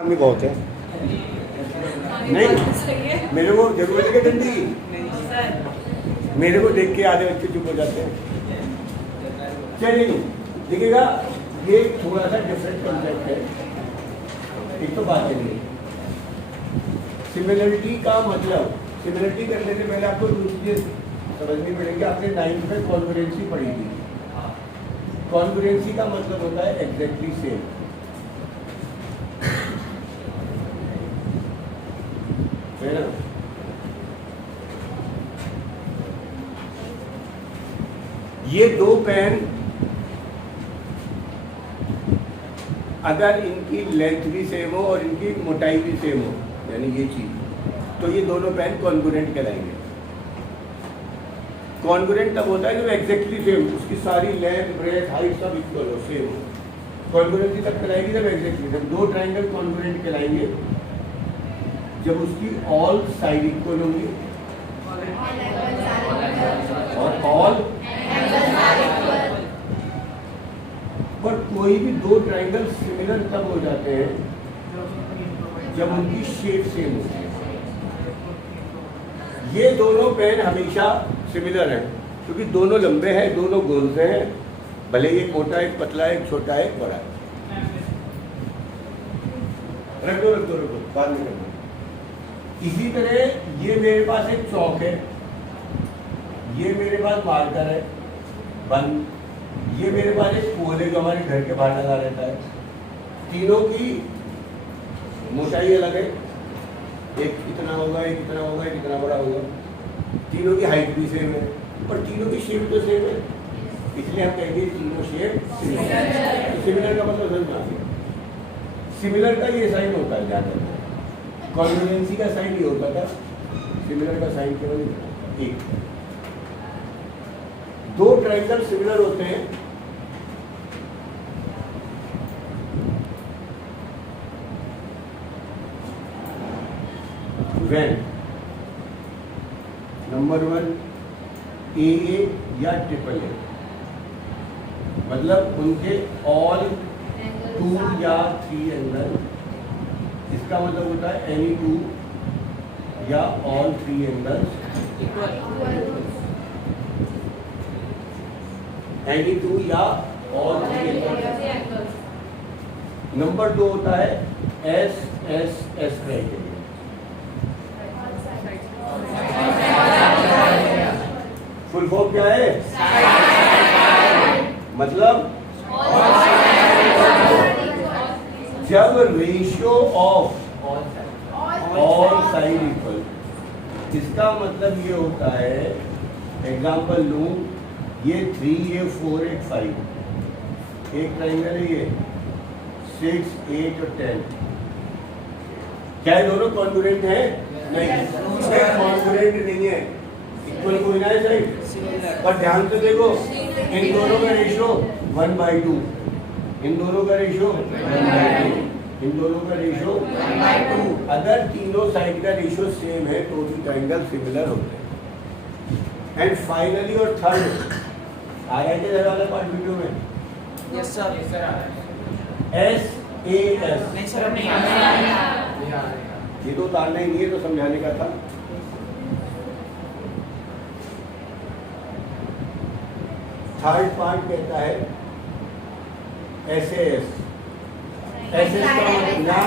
भी बहुत है। नहीं मेरे को जरूरत है डंडी, मेरे को देख के आधे बच्चे चुप हो जाते हैं। चलिए देखिएगा, ये थोड़ा सा डिफरेंट कॉन्सेप्ट है। एक तो बात है सिमिलरिटी का मतलब, सिमिलरिटी करने से पहले आपको चीजें समझनी पड़ेगी। आपने 9th में कॉन्ग्रुएंसी पढ़ी थी। कॉन्ग्रुएंसी का मतलब होता है एग्जैक्टली सेम। ये दो पेन अगर इनकी लेंथ भी सेम हो और इनकी मोटाई भी सेम हो, यानी ये चीज, तो ये दोनों पेन कॉन्ग्रुएंट कहलाएंगे। कॉन्ग्रुएंट तब होता है जब एग्जैक्टली सेम, उसकी सारी लेंथ ब्रेथ हाइट सब इक्वल हो, सेम हो। कॉन्ग्रुएंसी तब कहलाएगी जब एग्जैक्टली, जब दो ट्राइंगल कॉन्ग्रुएंट कहलाएंगे जब उसकी ऑल साइड इक्वल होंगी और ऑल, पर कोई भी दो ट्राइंगल सिमिलर तब हो जाते हैं जब उनकी शेप सेम होती है। ये दोनों पेन हमेशा सिमिलर हैं क्योंकि दोनों लंबे हैं, दोनों गोल से हैं, भले एक मोटा एक पतला एक छोटा एक बड़ा है। रख दो बाद में करना। इसी तरह ये मेरे पास एक चौक है, ये मेरे पास मार्कर है बंद, ये मेरे पास एक पोल है जो हमारे घर के बाहर लगा रहता है। तीनों की मोटाई अलग है, एक इतना होगा, एक इतना होगा, एक इतना बड़ा होगा। तीनों की हाइट भी सेम है पर तीनों की शेप तो सेम है, इसलिए हम कहेंगे तीनों शेप सिमिलर का मतलब समझ में। सिमिलर का ये साइन होता है ज्यादा, कॉन्ग्रुएंसी का साइन ये होता था, सिमिलर का साइन केवल एक। दो ट्रायंगल सिमिलर होते हैं व्हेन नंबर 1 AA या ट्रिपल ए, मतलब उनके ऑल 2 या 3 एंगल, इसका मतलब होता है एनी 2 या ऑल 3 एंगल्स एनी 2 या ऑल 3 एंगल्स। नंबर 2 होता है SSS क्राइटेरिया। फुल फॉर्म क्या है? मतलब जब ratio of all side equal, इसका मतलब ये होता है, एग्जांपल लूं, ये 3 ये 4 8 5, एक ट्राइंगल है ये 6 8 और 10। क्या ये दोनों कॉन्ग्रुएंट है? नहीं, कॉन्ग्रुएंट नहीं है, इक्वल कोई ना है साइड। पर ध्यान से देखो, इन दोनों का रेशियो 1/2, इन दोनों का रेशियो 1/2, इन दोनों का रेशियो 1/2। अगर तीनों साइड का रेशियो सेम है तो भी ट्रायंगल सिमिलर होते हैं। एंड फाइनली और थर्ड, आया क्या वाला पार्ट वीडियो में? Yes sir, SAS। नहीं सर, नहीं आया। ये तो उतारना ही नहीं है, तो समझाने का था। थर्ड पार्ट कहता है SAS। SS का ना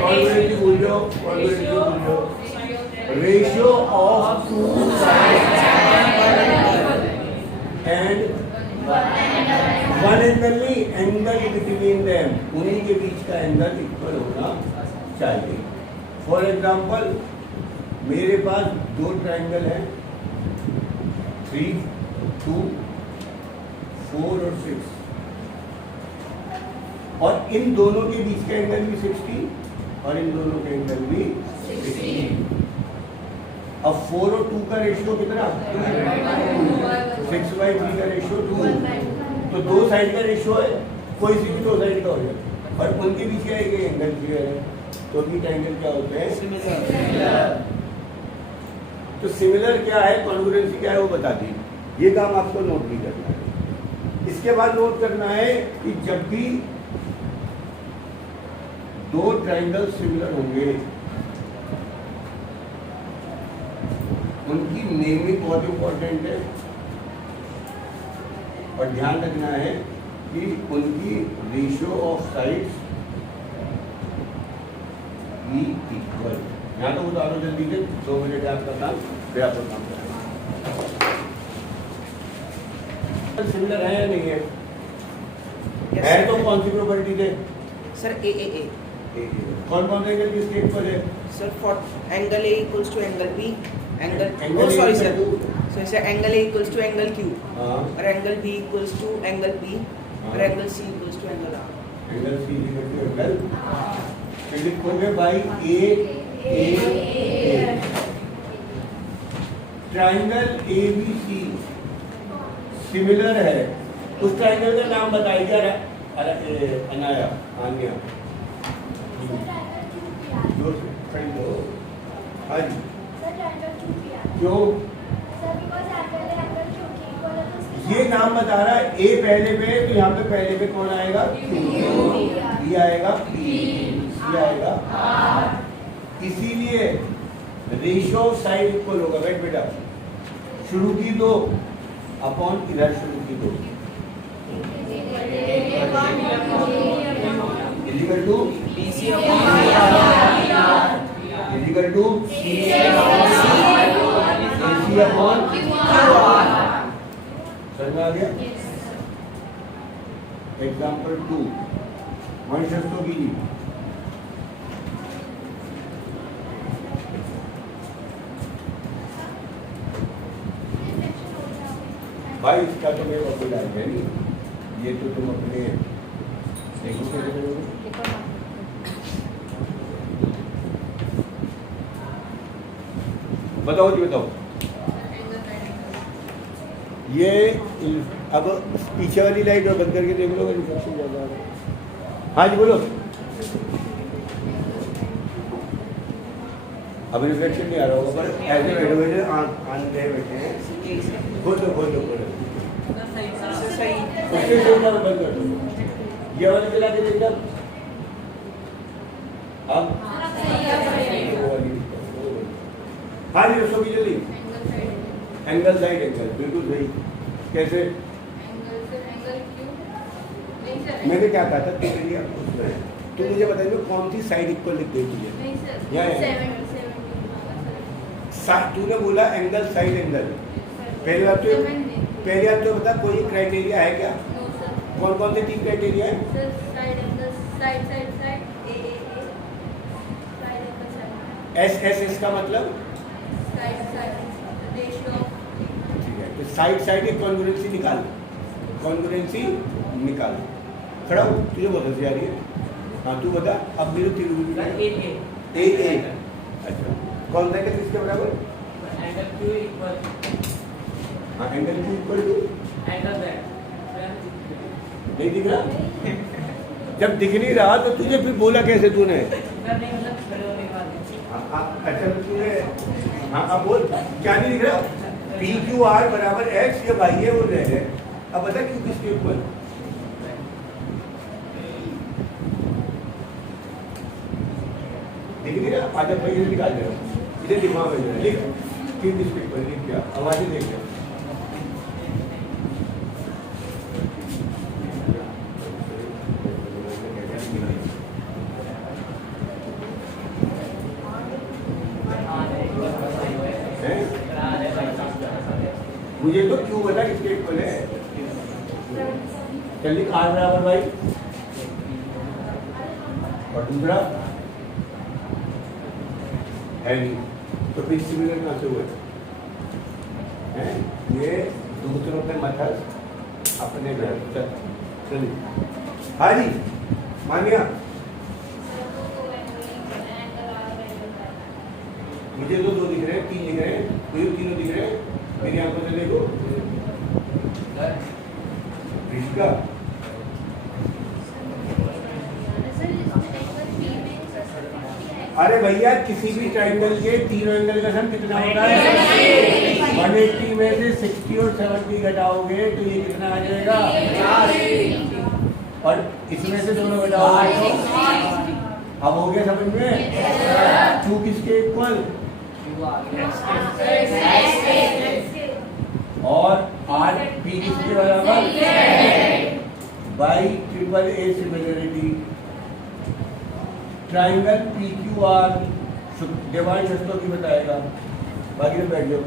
कॉन्ग्रुएंसी भूल जाओ, कॉन्ग्रुएंसी भूल जाओ। Ratio of 2 sides and 1 angle नहीं, एंगल बिटवीन देम, उन्हीं के बीच का एंगल इक्वल होना चाहिए। फॉर एग्जाम्पल, मेरे पास दो ट्राइंगल हैं 3 2 4 और 6, और इन दोनों के बीच का एंगल भी 60 और इन दोनों के एंगल भी 60। अब 4 और 2 का रेशियो कितना? 6/3 का रेशियो 2, तो दो साइड का रेशियो है, कोई सी भी दो साइड का हो जाए, और उनके बीच का एक एंगल क्लियर है, तो भी ट्रायंगल क्या होते हैं? सिमिलर। तो सिमिलर क्या है, कॉन्ग्रुएंसी क्या है, वो बता दी। ये काम आपको नोट नहीं करना है। इसके बाद नोट करना है कि जब भी दो ट्राइंगल सिमिलर होंगे, उनकी नेमिंग बहुत इंपॉर्टेंट है और ध्यान रखना है कि उनकी रेशियो ऑफ साइड्स भी इक्वल। यहाँ तो उतारो जल्दी से, 2 मिनट है आपका काम, फिर आपका काम करेंगे। सिमिलर है या नहीं है? Yes, है sir. तो कौन सी प्रॉपर्टी थे? Sir, A. कौन कौन से एंगल की स्टेट पर है? Sir, for angle A equals to angle B. Angle Oh, A sorry, equal sir. to? So, sir, angle A equals to angle Q. हाँ, Or angle B equals to angle P. Or हाँ। angle C equals to angle R. Angle C equal to angle, फिर लिखोगे भाई ए triangle ABC similar है, उस triangle का नाम बताइए अनाया, आन्या जोर से खड़ी हो। हाँ जी, क्यों? ये नाम बता रहा है ए पहले पे, तो यहाँ पे पहले पे कौन आएगा? बी आएगा, सी आएगा, इसीलिए रेशियो ऑफ साइड इक्वल होगा। बैठ बेटा, शुरू की 2 अपॉन इधर शुरू की 2 is equal to BC is equal to AC अपॉन समझ में आ गया? एग्जाम्पल 2 वंशस्थों कीजिए। भाई इसका तो मेरे को कोई है नहीं, ये तो तुम अपने देखो कैसे करोगे। बताओ जी, बताओ। ये अब पीछे वाली लाइट और बंद करके देख लो, रिफ्लेक्शन ज़्यादा आ रहा है। हाँ जी बोलो। अब रिफ्लेक्शन नहीं आ रहा होगा, पर ऐसे बैठे बैठे आंधे बैठे हैं। बोलो बोलो बोलो, सही। उसके जोड़ना बंद कर दो। ये वाली चला के देखा अब। हाँ जी रसो भी जल्दी। एंगल साइड एंगल बिल्कुल सही। कैसे? मैंने क्या कहा था तेरे लिए, तू मुझे बताइए कौन सी साइड इक्वल लिख गई तुझे? तूने बोला एंगल साइड एंगल। पहले बात तो बता, कोई क्राइटेरिया है क्या? कौन कौन से 3 क्राइटेरिया है? एस का मतलब ठीक है, तो साइड की कॉन्ग्रुएंसी निकाल, कॉन्ग्रुएंसी निकाल। खड़ा हो, तुझे बहुत हंसी आ रही है। हाँ तू बता, अब मेरे तीन ए। अच्छा, कौन सा एंगल किसके बराबर? Angle Q equal हाँ, angle Q equal to angle Z. नहीं दिख रहा? जब दिख नहीं रहा तो तुझे फिर बोला कैसे तूने? अच्छा तूने, हाँ अब बोल, क्या नहीं दिख रहा? PQR बराबर X, ये भाई है वो Z है। अब बता Q किसके इक्वल? दिख नहीं रहा? आजा भाई इधर निकाल दे, इधर दिमाग में लिख Q किसके इक्वल, लिख क्या? आवाज़ें देख ले। मुझे तो क्यों बता किसके इक्वल है? जल्दी R बराबर भाई, और दूसरा है नहीं, तो फिर सिमिलर कहाँ से हुए हैं? ये दूसरों पे मत अपने घर। चलिए हाँ जी मानिया, मुझे तो 2 दिख रहे हैं, 3 दिख रहे हैं, मुझे तीनों दिख रहे हैं। मेरी आंखों से देखो, इसका अरे भैया किसी भी ट्राइंगल के तीनों एंगल का सम कितना होता है? 180 में से 60 और 70 घटाओगे तो ये कितना आ जाएगा? और इसमें से दोनों घटाओगे तो अब हो गया समझ में? Q किसके इक्वल और R P किसके बराबर by triple A similarity triangle PQR देवान शस्त्रों की बताएगा। बाकी में बैठ जाओ।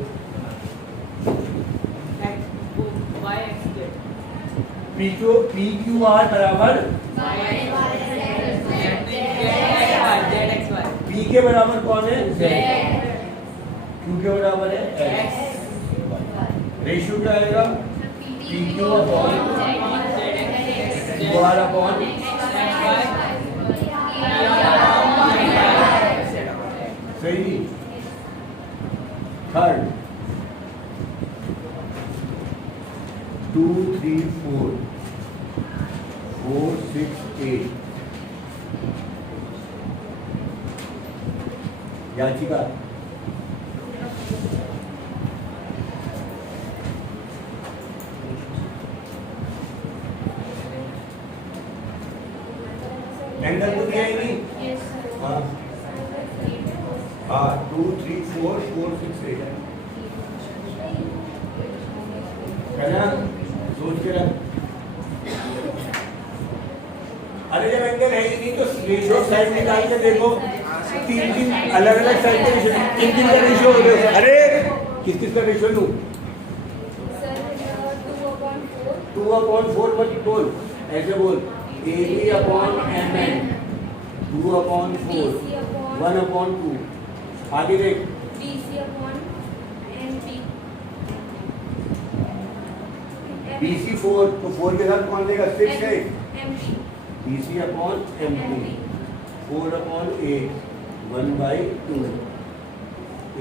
PQR बराबर P के बराबर कौन है Z, Q के बराबर है X। रेशियो क्या आएगा PQ अपॉन QR अपॉन सही। थर्ड 2 3 4 4 6 8 याचिका एंगल तो क्या है नहीं? हाँ हाँ 2 3 4 4 6 8 है ना? सोच के रख। अरे जब एंगल है ही नहीं तो रेशियो साइड निकाल के देखो। तीन अलग अलग साइड के रेशियो, तीन का रेशियो हो गया। अरे किस किस का रेशियो लूं? 2/4 मत बोल, ऐसे बोल AB अपॉन MN 2/4 1/2। आगे देख BC 4 तो 4 के साथ कौन देगा 6 है BC upon MP 4/8 1/2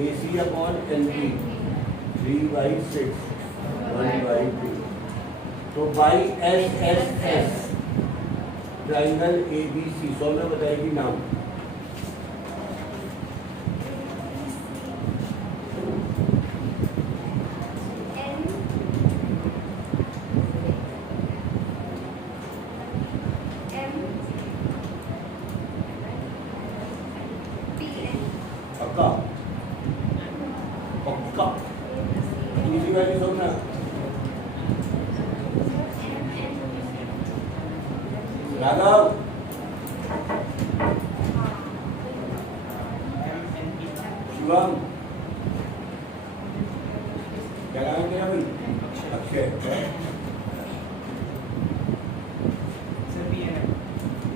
AC upon NP 3/6 1/2। तो बाई SSS ट्राइंगल ABC सौम्य बताएगी नाम। पक्का पक्का इसी वैल्यू सौम्य राघव शिवम क्या नाम है तेरा भाई? अक्षय।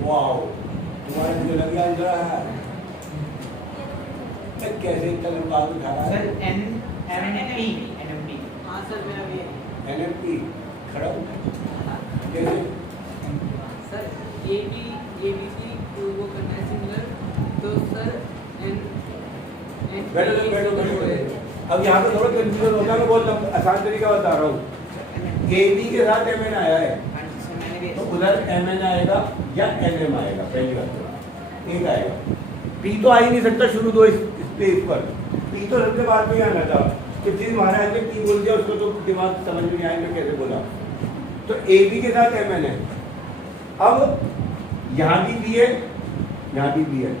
वाओ तुम्हारे मुझे लग गया आंसर है। कैसे इतना लंबा उठा रहा है सर NMP हाँ सर मेरा भी NMP खड़ा कैसे सर ABC वो करना है सिमिलर तो सर बैठो अब यहाँ पे थोड़ा कंफ्यूजन होता है। मैं बहुत आसान तरीका बता रहा हूँ। AB के साथ MN आया है तो उधर MN आएगा या NM आएगा। पहली बात तो एक आएगा P तो आ ही नहीं सकता शुरू दो स्पेस पर। P तो सबके बाद में आना था। तो जिस महाराज ने P बोल दिया उसको तो दिमाग समझ में आएगा कैसे बोला। तो AB के साथ MN है। अब यहाँ भी B है यहाँ भी B है।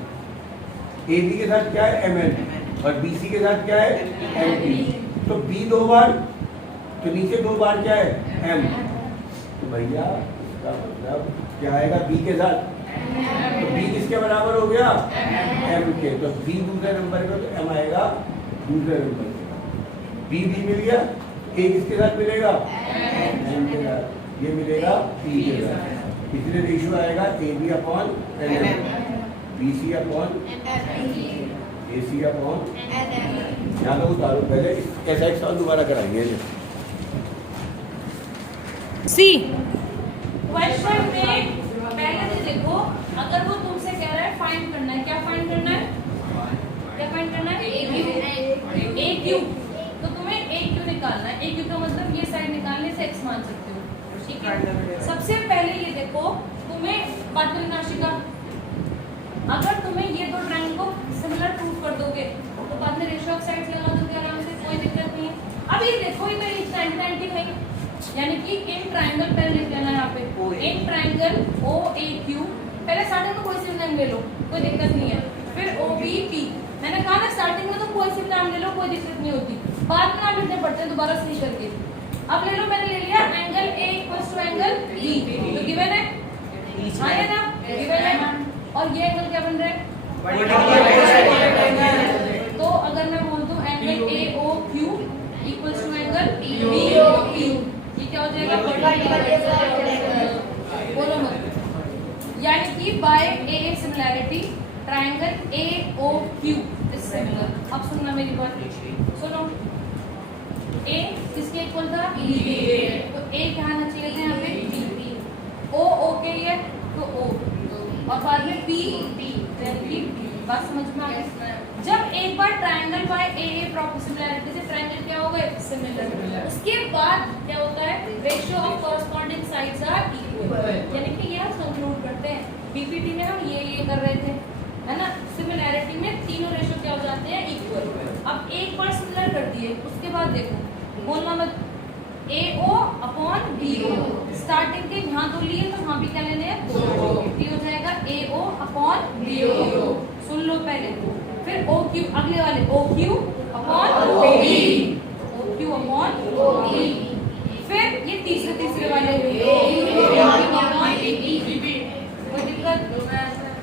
AB के साथ क्या है MN और BC के साथ क्या है MP। तो B 2 बार तो नीचे 2 बार क्या है M। तो भैया इसका मतलब क्या आएगा B के साथ तो B किसके बराबर हो गया M के। तो B दूसरे नंबर का तो M आएगा दूसरे नंबर के। B मिल गया। A किसके साथ मिलेगा M के साथ। ये मिलेगा P के साथ। इसलिए रेशियो आएगा AB upon NM BC upon AC upon. यहाँ पे उतारो पहले ऐसा एक सवाल दोबारा कराएंगे। सी क्वेश्चन में पहले तो देखो अगर वो तुमसे कह रहा है फाइंड करना है क्या फाइंड करना है AQ तो तुम्हें AQ निकालना है। AQ का मतलब ये साइड निकालने से x मान सकते हो। ठीक है सबसे पहले ये देखो तुम्हें पात्रनाशिका अगर तुम्हें ये दो ट्रायंगल को सिमिलर प्रूव कर दोगे तो बाद में रेशियो ऑफ साइड्स लगा दोगे आराम से कोई दिक्कत नहीं है। अब ये देखो ये तो 90 है यानी कि इन ट्रायंगल पहले लिख देना यहाँ पे इन ट्रायंगल OAQ पहले स्टार्टिंग में कोई सी नाम ले लो, कोई दिक्कत नहीं है। फिर OBP, मैंने कहा ना स्टार्टिंग में तो कोई सी नाम ले लो, कोई दिक्कत नहीं होती, बाद में नाम लिखने पड़ते हैं दोबारा सही करके। अब ले लो, मैंने ले लिया angle A equals to angle B, तो गिवन है, हाँ है ना, गिवन है। और ये एंगल क्या बन रहा है? तो अगर मैं बोल दूं angle AOQ equals to angle BOQ, ये क्या हो जाएगा? बोलो मत। यानी कि by AA similarity triangle AOQ is similar. अब सुनना मेरी बात, सुनो। A किसके इक्वल था? B, तो A क्या आना चाहिए था यहाँ पे? B। O के लिए तो O, और बाद में P, बात समझ में आ गई? जब एक बार triangle by AA proper similarity से ट्रायंगल क्या हो गए? सिमिलर। उसके बाद क्या होता है? Ratio of corresponding sides are equal, यानी कि ये हम कंक्लूड करते हैं। बीपीटी में हम ये कर रहे थे, है ना? सिमिलैरिटी में तीनों रेशियो क्या हो जाते हैं? इक्वल। अब एक बार सिमिलर कर दिए, उसके बाद देखो, बोलना मत AO अपॉन BO, स्टार्टिंग के यहाँ दो लिए तो यहाँ भी क्या लेने हैं? दो हो जाएगा AO अपॉन BO, सुन लो पहले। फिर OQ, अगले वाले OQ upon B, OQ upon B। फिर ये तीसरे वाले अपॉन BP। कोई दिक्कत?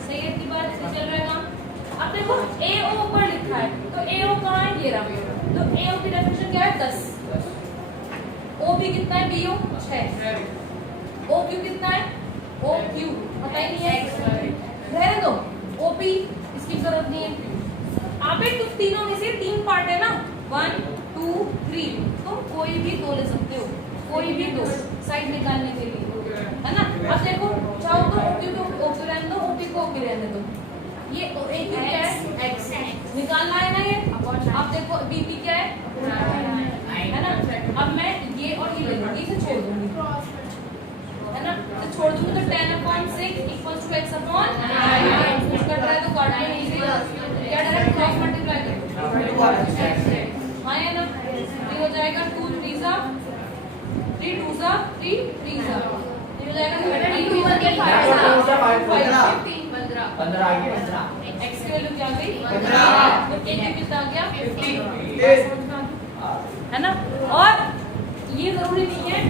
सही है की बात? चल रहा है काम। अब देखो AO ऊपर लिखा है, तो AO कहाँ है? ये रहा। तो AO की डेफिनेशन क्या है? 10। OB कितना है? BO 6। OQ कितना है? OQ पता ही नहीं है, रहने दो। OP इसकी जरूरत नहीं है। आप एक तीनों में से 3 पार्ट है ना, 1 2 3, तुम कोई भी 2 ले सकते हो, कोई भी 2 साइड निकालने के लिए, है ना? अब देखो, चाहो तो OQ को OQ रहने दो, OP को OP रहने दो। ये एक क्या है? X निकालना है ना ये। अब देखो BP क्या है? है ना? अब मैं ये और ये ले लूंगी, इसे छोड़ दूंगी, है ना? तो छोड़ दूंगी तो 10/6 इक्वल्स टू x अपॉन 9। कुछ कट रहा है तो काट लेना इसे, क्या डायरेक्ट क्रॉस मल्टीप्लाई करो, हाँ है ना? ये हो जाएगा 2 3 जा 3 2 जा 3 3 जा, ये हो जाएगा 15 x की वैल्यू क्या आ गई? 15। तो k की कितना आ गया? 50, है ना? और ये जरूरी नहीं है,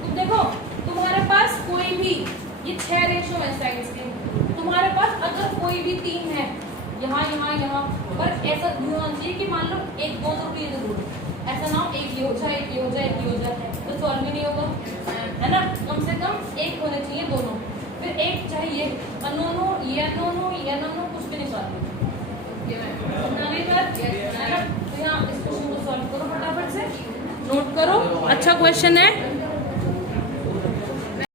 तुम देखो तुम्हारे पास कोई भी, ये 6 रेशियो है साइड्स के, तुम्हारे पास अगर कोई भी 3 है, यहाँ पर ऐसा होना चाहिए कि मान लो 1 2 तो भी जरूर, ऐसा ना हो एक ये हो जाए, एक ये हो जाए, एक ये हो जाए, तो सॉल्व भी नहीं होगा, है ना? कम से कम एक होने चाहिए दोनों। फिर एक चाहिए अनोन हो, ये अनोन हो, ये अनोन हो, कुछ भी नहीं सॉल्व है ना? तो यहाँ इस क्वेश्चन को सॉल्व करो फटाफट से, नोट करो, अच्छा क्वेश्चन है।